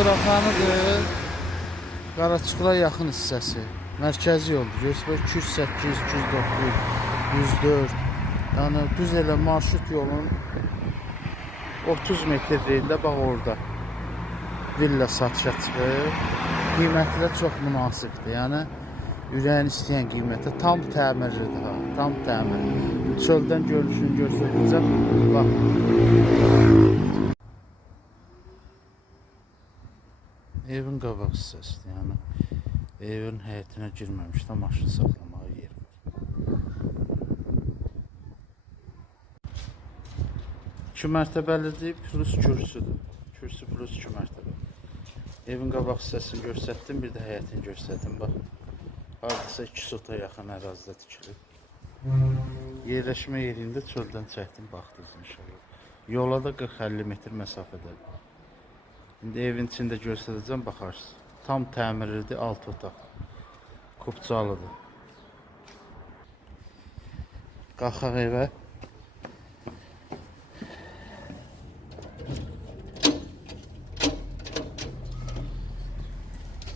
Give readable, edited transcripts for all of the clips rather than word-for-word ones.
Suraxanıdır. Qaraçıqlara yaxın hissəsi. Mərkəzi yoldur. 208, 209, 104. Yəni düz elə marşrut yolun 30 metrliyində bax orada villa satışa çıxır. Qiyməti də çox münasibdir. Yəni ürəyin istəyən qiymətə tam təmirlidir ha. Tam təmir. Çöldən görünüşünü göstərəcəm. Bax. Evin qabaq hissəsidir. Yəni evin həyətinə girməmişdə maşın saxlamağa yer var. 2 mərtəbəlidir, plus kürsüdür. Kürsü plus 2 mərtəbə. Evin qabaq hissəsini göstərdim, bir də həyətini göstərdim. Bax, hardasa 2 sota yaxın ərazidə tikilib. Yerləşmə yerində çöldən çəkdim, baxdınız inşallah. Yola da 40-50 metr məsafədə. İndi evin içində göstərəcəm, baxarsınız. Tam təmirlidir, 6 otaq. Kupçalıdır. Qalxaq evə.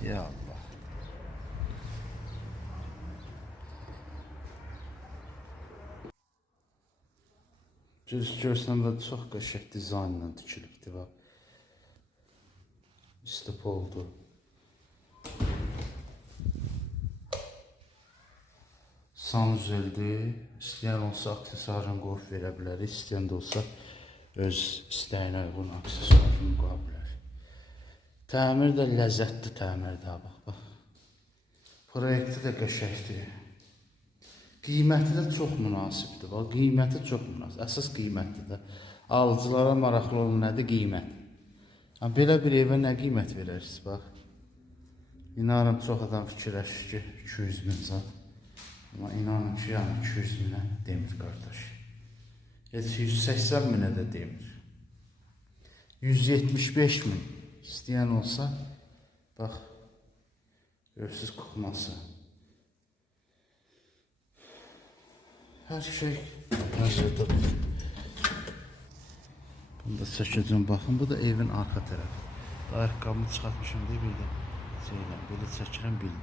Ya Allah. Görsəm də çox qəşəng dizaynla tikilibdir. Bax. Üstü oldu. Sanuzeldir. İstəyən olsa aksesuarını qoyub verə bilər. İstəyən də olsa öz istəyinə uyğun aksesuarını qoya bilər. Təmir də ləzzətli təmirdir. Bax. Proyekti də qəşəngdir. Qiyməti də çox münasibdir. Bax, qiyməti çox münasib. Əsas qiymətdir də. Alıcılara maraqlı olan nədir? Qiymət. Belə bir evə nə qiymət verərsiniz? Bax. İnanın çox adam fikirləşir ki, 200 min zat. Amma inanın ki, yəni 200 minə demir qardaş. Heç 180 minə də demir. 175 min istəyən olsa, bax, görürsünüz kuxması. Hər şey hazırdadır. Bunu da çəkəcəm, baxın, bu da evin arxa tərəfi. Ayaqqabımı çıxartmışım deyə bir də şeylə, belə çəkirəm bilin.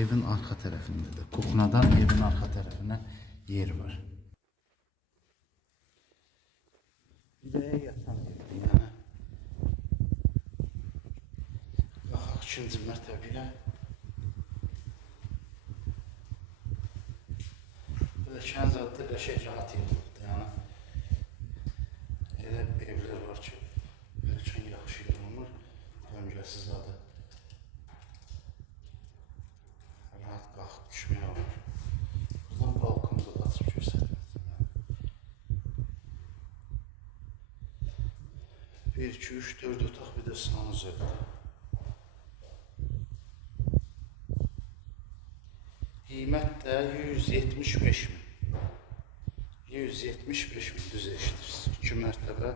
Evin arxa tərəfindədir. Kuxnadan evin arxa tərəfinə yer var. Ürəyə yatan evdir, yəni. Qalxaq 2-ci mərtəbəyə. Belə Kənzadda qəşəng rahat yoldur, yəni. Elə evlər var ki, bəlkən yaxşı yorulmur, döngəsiz adı. Rahat qalxıb düşməyə olur. Buradan balkonu da açıb göstərdim. 1, 2, 3, 4 otaq bir də sanuzeldir. Qiymət də 175 min. 175 min düz eşidirsiniz. 2 mərtəbə,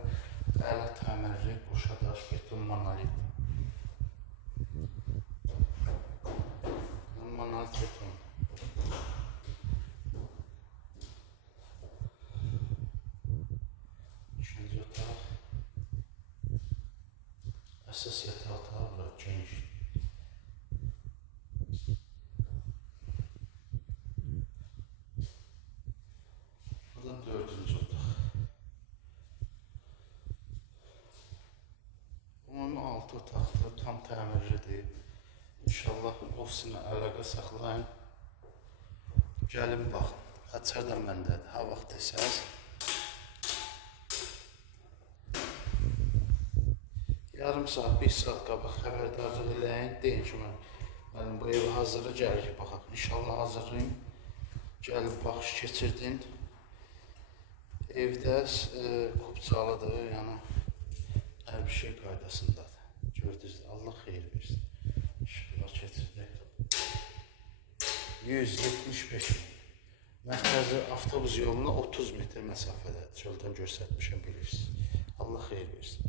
əla təmirli, boşa daş, beton monolit. Monolit beton. İkinci otaq. Əsas yatağı otağı var, geniş. Burada 4-cü otaq. Ümumi 6 otaqdır, tam təmirlidir. İnşallah ofisinə əlaqə saxlayın. Gəlin baxın. Xəçər də məndədir. Ha vaxt desəz. Yarım saat, 1 saat qabaq xəbərdarlıq eləyin. Deyin ki, mənim bu evi hazırla gəlir baxaq. İnşallah hazırlayın. Gəlin baxış keçirdin. Evdə kupçalıdır, yəni hər bir şey qaydasındadır. Gördünüz, Allah xeyir versin. İnşallah keçirdək. 175 min. Mərkəzi avtobus yoluna 30 metr məsafədə. Çöldən göstərmişəm, bilirsiniz. Allah xeyir versin.